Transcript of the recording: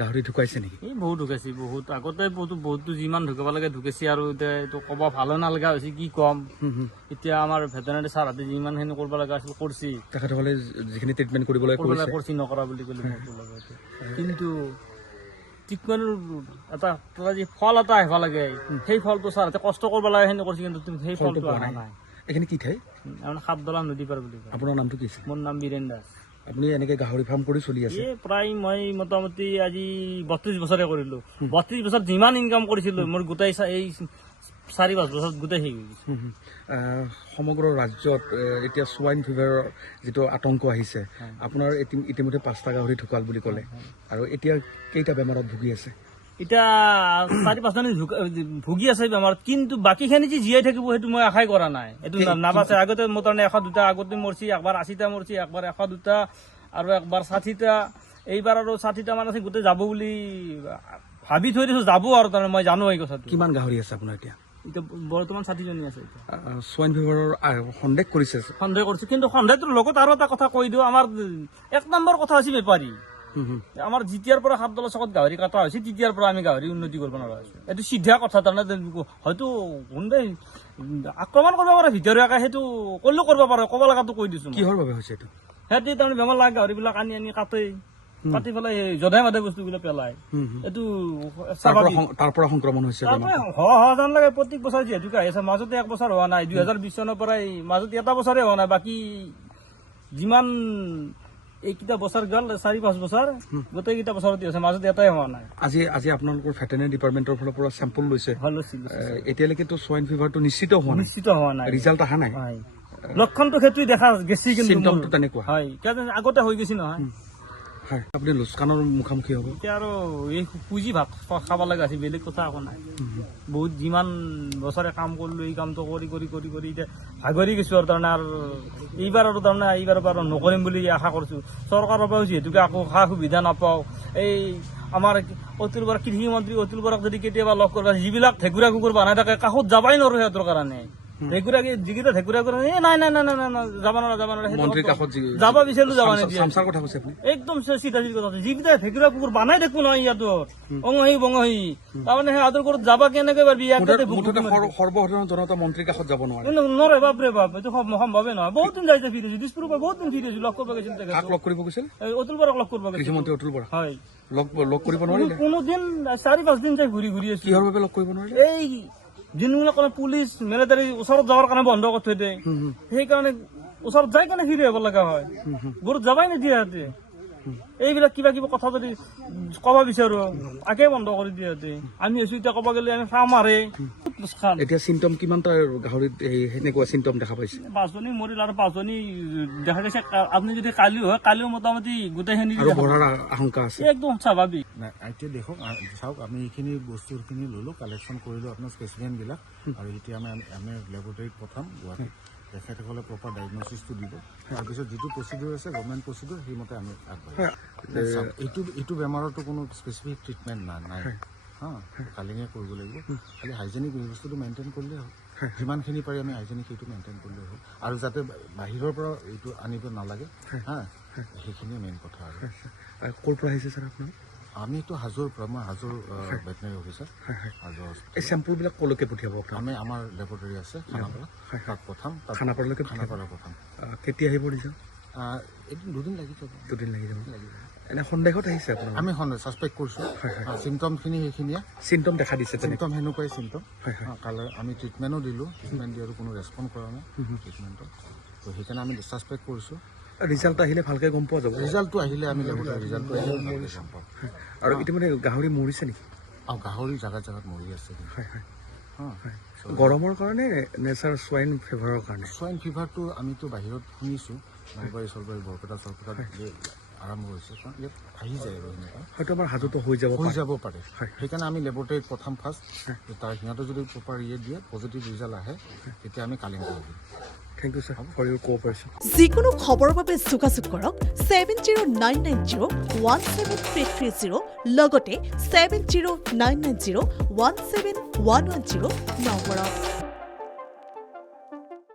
গাহৰি ঢুকাইছে নেকি? এই বহুত ঢুকাইছে, বহুত আগতে বহুতো যিমান ঢুকাব লাগে ঢুকাইছে আৰু এতিয়া এইটো ক'ব ভালো নালগা হৈছে, কি কম। এতিয়া আমাৰ ভেটেনাৰী ছাৰহঁতে যিমানখিনি কৰিব লগা আছিল কৰিছে, তেখেতসকলে যিখিনি ট্ৰিটমেণ্ট কৰিব লাগে কৰিছে, নকৰা বুলি ক'লে কিন্তু ট্ৰিটমেণ্টৰ এটা যি ফল এটা আহিব লাগে, সেই ফলটো ছাৰহঁতে কষ্ট কৰিব লাগে সেনে কৰিছে, কিন্তু সেই ফলটো অহা নাই। এইখিনি কি ঠাই? আমাৰ সাতদলা নদী পাৰ বুলি কয়। আপোনাৰ নামটো কি আছিল? মোৰ নাম বীৰেন দাস। আপুনি এনেকে গাহৰি ফাৰ্ম কৰি চলি আছে? প্ৰায় মই মোটামুটি আজি 32 বছৰে কৰিলো। 32 বছৰ যিমান ইনকাম কৰিছিলো মোৰ গোটেই এই 4-5 বছৰত গোটেই শেষ হৈ গৈছে। সমগ্ৰ ৰাজ্যত এতিয়া সোৱাইন ফিভাৰৰ যিটো আতংক আহিছে, আপোনাৰ ইতিমধ্যে 5টা গাহৰি ঢুকাল বুলি ক'লে, আৰু এতিয়া কেইটা বেমাৰত ভুগি আছে? এতিয়া 4-5জনী ভুগি আছে বেমাৰত, কিন্তু বাকীখিনি যে জীয়াই থাকিব সেইটো মই আশাই কৰা নাই। এইটো নাবাচে। আগতে মোৰ তাৰমানে 102টা আগতে মৰছি, একবাৰ 80টা মৰছি, একবাৰ 102টা আৰু একবাৰ 60টা। এইবাৰ আৰু 60টা মান আছে, গোটেই যাব বুলি ভাবি থৈ দিছো, যাব আৰু তাৰমানে মই জানো এই কথাটো। কিমান গাহৰি আছে আপোনাৰ এতিয়া? এতিয়া বৰ্তমান 60জনী আছে। সোৱাইন ফিভাৰৰ সন্দেহ কৰিছে? সন্দেহ কৰিছে, কিন্তু সন্দেহটোৰ লগত আৰু এটা কথা কৈ দিওঁ। আমাৰ 1 নম্বৰ কথা হৈছে বেপাৰী। আমাৰ যেতিয়াৰ পৰা সাতদলা চকত গাহৰি কটা হৈছে তেতিয়াৰ পৰা আমি গাহৰি উন্নতি কৰিব নোৱাৰা হৈছো। এইটো সিধা কথা, তাৰমানে হয়তো কোনোবাই আক্ৰমণ কৰিব পাৰে ভিতৰীয়াকে, সেইটো কৰিলেও কৰিব পাৰে, ক'ব লগাটো কৈ দিছো। কিহৰ বাবে হৈছে এইটো? সিহঁতে তাৰমানে বেমাৰ লগা গাহৰিবিলাক আনি কাটি পেলাই জধাই মাধে বস্তুবিলাক পেলাই। এইটো তাৰ পৰা সংক্ৰমণ হৈছে? যেন লাগে প্ৰত্যেক বছৰ যিহেতু আহি আছে, মাজতে 1 বছৰ হোৱা নাই। 2020 চনৰ পৰাই মাজতে এটা বছৰে হোৱা নাই, বাকী যিমান এইকেইটা বছৰ গ'ল 4-5 বছৰ গোটেইকেইটা বছৰতে আছে, মাজতে এটাই হোৱা নাই। আজি আপোনালোকৰ ভেটেনাৰী ডিপাৰ্টমেণ্টৰ ফালৰ পৰা চেম্পল লৈছে? এতিয়ালৈকেতো সোৱাইন ফিভাৰটো নিশ্চিত হোৱা নাই, ৰিজাল্ট অহা নাই। লক্ষণটো সেইটোৱে দেখা গেছি, কিন্তু চিমটমটো তেনেকুৱা হয়, আগতে হৈ গৈছে নহয়। আপুনি লোকচানৰ মুখামুখি হ'ব। এতিয়া আৰু এই পুঁজি ভাত খাব লগা আছে, বেলেগ কথা একো নাই। বহুত যিমান বছৰে কাম কৰিলো, এই কামটো কৰি কৰি কৰি কৰি এতিয়া ভাগৰি গৈছো আৰু তাৰমানে। আৰু এইবাৰ পৰা নকৰিম বুলি আশা কৰিছো। চৰকাৰৰ পৰাও যিহেতুকে একো সা সুবিধা নাপাওঁ। এই আমাৰ অতুল বৰা, কৃষি মন্ত্ৰী অতুল বৰাক যদি কেতিয়াবা লগ কৰিব, যিবিলাক ঢেকুৰা কুকুৰ বনাই থাকে কাষত যাবাই নোৱাৰো সিহঁতৰ কাৰণে। ঢেকুৰা যিকেইটা ঢেকুৰা কৰে, নাই যাব নোৱাৰা যাব বিচাৰিলো, যাব নিদিয়ে। একদম চিধা কথা, যিকেইটা ঢেকুৰা কুকুৰ বনাই দেখো নহয় ইয়াতৰ অঙহী বঙহী, তাৰমানে সিহঁতৰ ঘৰত যাবা কেনেকে পাৰবি? সৰ্বসাধাৰণ জনতা মন্ত্ৰীৰ কাষত যাব নোৱাৰে, বাপৰে বাপ, এইটো সম্ভৱে নহয়। বহুত দিন যাইছে ফিৰিছো, দিছপুৰৰ পৰা বহুত দিন ফিৰিছো, লগ কৰিব গৈছিল। লগ কৰিব গৈছিল? অতুল বৰাক লগ কৰিব গৈছিল, কৃষিমন্ত্ৰী অতুল বৰা। হয়, লগ কৰিব নোৱাৰিলে? কোনোদিন 4-5 দিন যাই ঘূৰি আছো। কিহৰ বাবে লগ কৰিব নোৱাৰিলে? এই যোনবিলাক পুলিচ মিলিটাৰী ওচৰত যাবৰ কাৰণে বন্ধ কৰি থৈ দিয়ে, সেইকাৰণে ওচৰত যাই কেনে ফিৰি আহিব লগা হয়। ঘৰত যাবাই নিদিয়ে সিহঁতে। এইবিলাক কিবা কথা যদি কব বিচাৰো আগে বন্ধ কৰি দিয়ে সিহঁতে। আমি আছো এতিয়া কব গ'লে আমি খাম মাৰে। এতিয়া চিমটম কিমানটা গাহৰিত সেনেকুৱা চিমটম দেখা পাইছে? 5জনী মৰিল আৰু 5জনী দেখা গৈছে। আপুনি যদি কালিও মোটামুটি গোটেইখিনি আশংকা আছে, একদম স্বাভাৱিক। এতিয়া দেখক চাওক, আমি এইখিনি বস্তুখিনি ললো, কালেকশ্যন কৰিলো আপোনাৰ স্পেচিমেনবিলাক, আৰু এতিয়া আমি লেবৰেটৰীত পঠাম গুৱাহাটীত। তেখেতসকলে প্ৰপাৰ ডায়েগনচিছটো দিব, তাৰপিছত যিটো প্ৰচিডিউৰ আছে গভৰ্ণমেণ্ট প্ৰচিডিউৰ, সেইমতে আমি আগবাঢ়িম। এইটো বেমাৰতো কোনো স্পেচিফিক ট্ৰিটমেণ্ট নাই। কালিঙে কৰিব লাগিব, খালি হাইজেনিক বস্তুটো মেইনটেইন কৰিলেই হ'ল। যিমানখিনি পাৰি আমি হাইজেনিক সেইটো মেইনটেইন কৰিলেই হ'ল, আৰু যাতে বাহিৰৰ পৰা এইটো আনিব নালাগে, সেইখিনিয়ে মেইন কথা। আৰু ক'ৰ পৰা আহিছে ছাৰ আপোনাৰ? আমিতো হাজোৰ পৰা, মই হাজোৰ ভেটেনাৰী অফিচাৰ। হাজোৰ এই চেম্পলবিলাক ক'লৈকে পঠিয়াব? আমি আমাৰ লেবৰেটৰী আছে খানাপাৰা, তাত পঠাম। খানাপাৰালৈকে পঠাম। কেতিয়া আহিব দিছে? এদিন 2 দিন লাগি যাব। 2 দিন লাগি যাব। এনে সন্দেহত আহিছে আপোনাৰ? আমি ছাছপেক্ট কৰিছোঁ। চিমটমখিনি সেইখিনিয়ে চিমটম দেখা দিছে? চিমটম সেনেকুৱাই চিমটম। কালাৰ আমি ট্ৰিটমেণ্টো দিলোঁ, ট্ৰিটমেণ্ট দিয়াৰো কোনো ৰেছপণ্ড কৰা নাই ট্ৰিটমেণ্টত, তো সেইকাৰণে আমি ছাছপেক্ট কৰিছোঁ। ৰিজাল্ট আহিলে ভালকৈ গম পোৱা যাব? ৰিজাল্টটো আহিলে আমি লেবৰেটৰী ৰিজাল্টটো আহিলে ভালকৈ গম পাম। আৰু ইতিমধ্যে গাহৰি মৰিছে নেকি? গাহৰি জেগাত মৰি আছে। গৰমৰ কাৰণে নে ছাৰ সোৱাইন ফিভাৰৰ কাৰণে? সোৱাইন ফিভাৰটো আমিতো বাহিৰত শুনিছোঁ, নলবাৰী বৰপেটা আৰম্ভ হৈছে, ইয়াত আহি যায় আৰু সেনেকুৱা হয়তো আমাৰ হাজতো হৈ যাব পাৰে। সেইকাৰণে আমি লেবৰেটৰীত প্ৰথম ফাৰ্ষ্ট তাৰ সিহঁতে যদি প্ৰপাৰ দিয়ে পজিটিভ ৰিজাল্ট আহে, তেতিয়া আমি কালিং কৰি দিম। Thank you sir for your cooperation. যিকোনো খবৰৰ বাবে যোগাযোগ কৰক 7099017330, লগতে 7099017110 নম্বৰত।